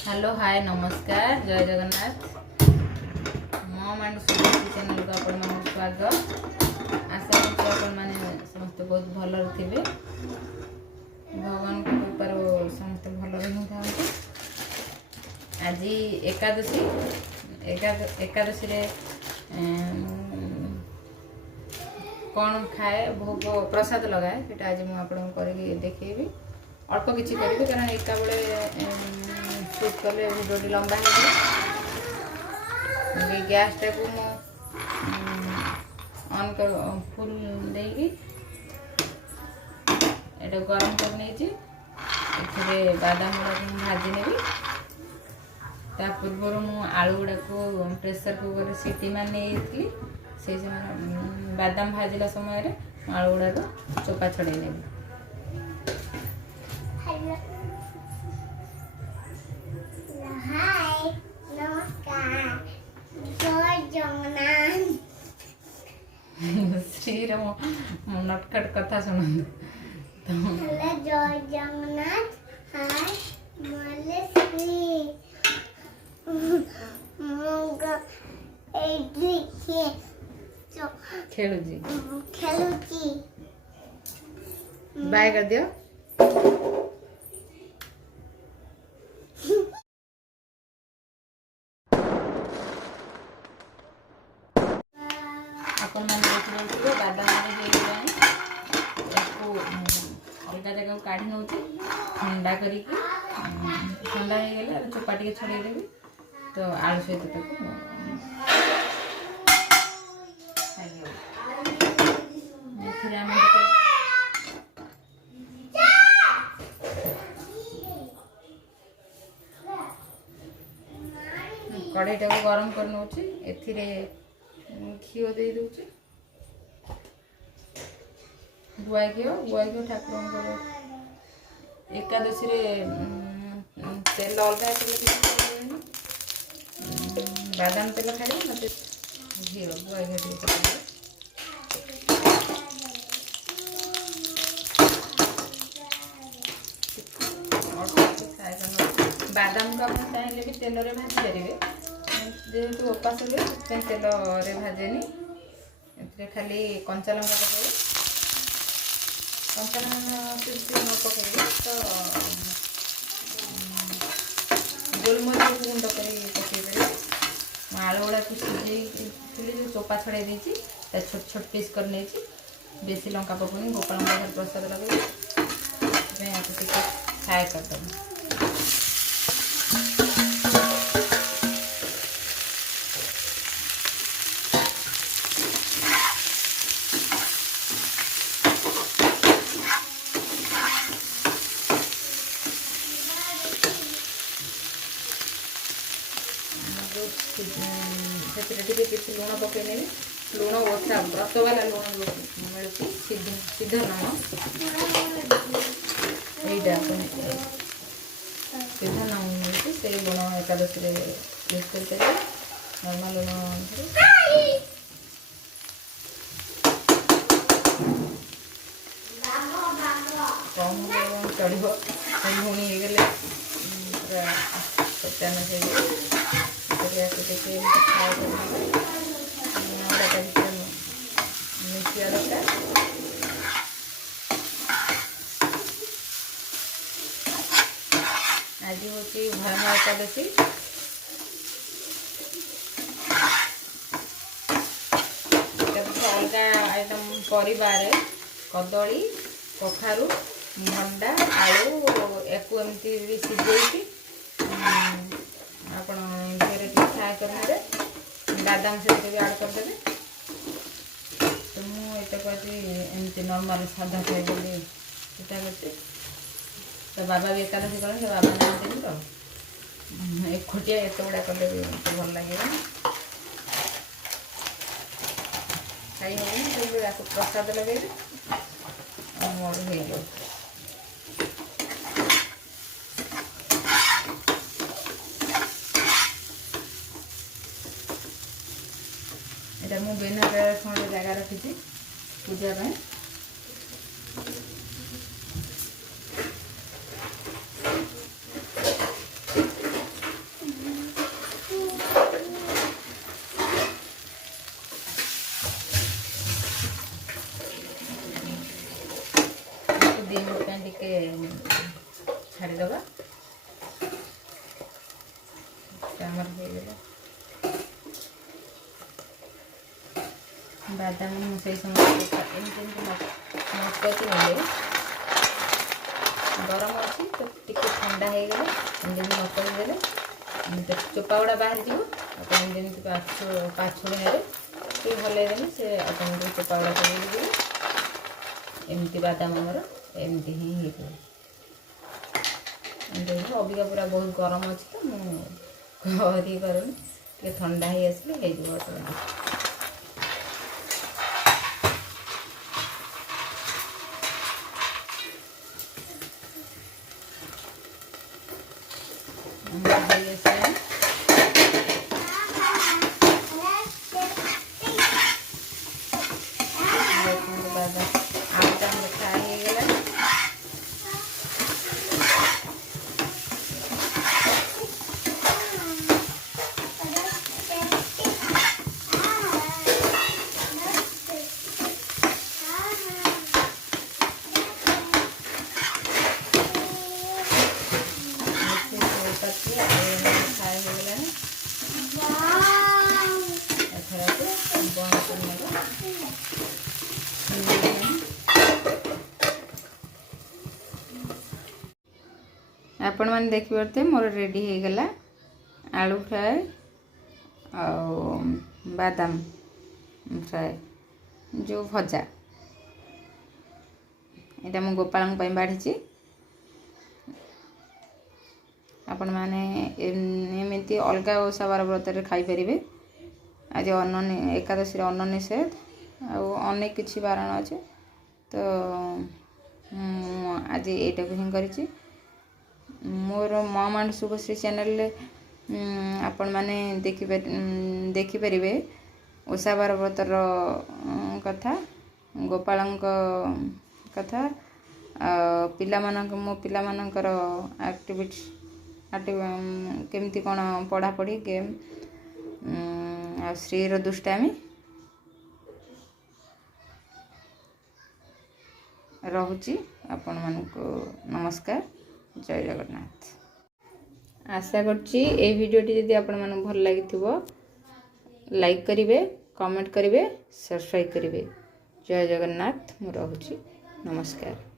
Hello hi नमस्कार जय जगन्नाथ मम एंड सुरेश चैनल को आपण मान स्वागत। आशा करछि आपण माने समस्त बहुत भल थे। भगवान को कृपार समस्त भल रही था। आज एकादशी रे कौन खाए भोग प्रसाद लगाए सेटा आज मुझे आपको देखी अल्प किसी करी कारण एका बेले शूट कले भिडियो लंबा हो गैस टाक ऑन कर फुल देगी एटा गरम कर नहीं बादाम गुड़ा भाजी नेबी ता पूर्व मु आलू गुड़ा को प्रेशर कुकर सीटी मारने से बादाम भाजला समय आलू गुड़ा चोपा छड़े नेबी। हाय नमस्कार जय जगन्नाथ श्री राम नटखट कथा सुन हेलो जय जगन्नाथ हाय माले श्री मंगा एडी खेलुजी बाय कर दियो। अपन मैंने देखिए बादाम अलग जगह काढ़ी नौ ठंडा कर ठंडा हो गले चोपा टे छड़ेदेवी तो आलू सहित कढ़ई टाक गरम कर नौ घी दे दूची गुआ घी ठाकुर एकादशी तेल अलग बादाम तेल खाई मत घी गुआ घी बादाम को आप चाहिए भी तेल रे भाजी पारे जेहेतु उपास हुए तेल रे भाजेनी खाली कंचा लंका पकड़े कंचा लंका न पकड़े तो गोलमरीच गुंड कर पकईदेवे आलू गुड़ा को सिझे जो चोपा छड़ाई देती छोट छोट पीस कर नहीं बेसी लंका पकड़नी गोपाल प्रसाद लगे फ्राए करदेव। किसी लुण पकईने लुण ओसा व्रत वाला लुण मिलूँ सीधा लुण यहाँ सीधा लुण मिलूँ से लुण एकादशी यूज कर नर्माल लुण कम चढ़ लुणी होगले पूरा चट्टान से मिसिया दरकार आज हूँ भयंकर एकादशी अलग आइटम परिवार कदली कखारू भंडा आलू एक एमती सीझे आपण घरे फ्राए करने बादाम सहित भी आड करदे तो मुझे एमती नॉर्मल सादा खाई करते तो बाबा भी एकादशी करें बाबा जानते तो एकुटिया एत गुड़ा कले भल लगे खाई हेनी तो प्रसाद लगे मोर हो मु बेना खंडे जगह रखी पूजा 2 ମିନିଟ୍ ପାଇଁ ଟିକେ ଛାଡ଼ିଦେବା। ଆମର ହେଇଗଲା ବାଦାମ। ମୁଁ ସେଇ ସମୟରେ ଏମିତି ମଟକି ନେଲେ ଗରମ ଅଛି ତ ଟିକେ ଥଣ୍ଡା ହେଇଗଲେ ଏମିତି ମଟକି ଦେଲେ ଚୋପା ଗୁଡ଼ା ବାହାରିଯିବ। ଆପଣ ଯେମିତି ପାଛୁଡ଼ି ନେବେ ଟିକେ ଭଲେଇ ଦେଲେ ସେ ଆପଣଙ୍କୁ ଚୋପା ଗୁଡ଼ା ସବୁ ଯିବ। ଏମିତି ବାଦାମ ଆମର ଏମିତି ହିଁ ହେଇଯିବ। ଏମିତି ଅବିକା ପୁରା ବହୁତ ଗରମ ଅଛି ତ ମୁଁ କରିକି କରୁନି, ଟିକେ ଥଣ୍ଡା ହେଇ ଆସିଲେ ହେଇଯିବ ଅଟୋମେଟିକ୍। आपण मैंने देखिए मोर रेडी हो गला आलू फ्राए और बादाम फ्राए जो भजा। यहाँ मु गोपाल बाढ़ी आपण मैंने एमती अलग ओषा बार व्रत खाई पारे। आज एकादशी अन्न निषेध अनेक किसी बारण अच्छे तो आज यहीटा को हिं कर मोर मो मांड शुभश्री चैनल आपण मैंने देखिपारे ओषा बार व्रतर कथा गोपाल कथा मो पिलामानंकर एक्टिविटी केमती कौन पढ़ापढ़ी गेम आ श्रीर दुष्टामी रहुची। आपण मानको नमस्कार, जय जगन्नाथ। आशा करछि ए भिडियोटी यदि आपण मानक भल लागिथिबो लाइक करिवे, कमेंट करिवे, सब्सक्राइब करिवे। जय जगन्नाथ। मु रहुची, नमस्कार।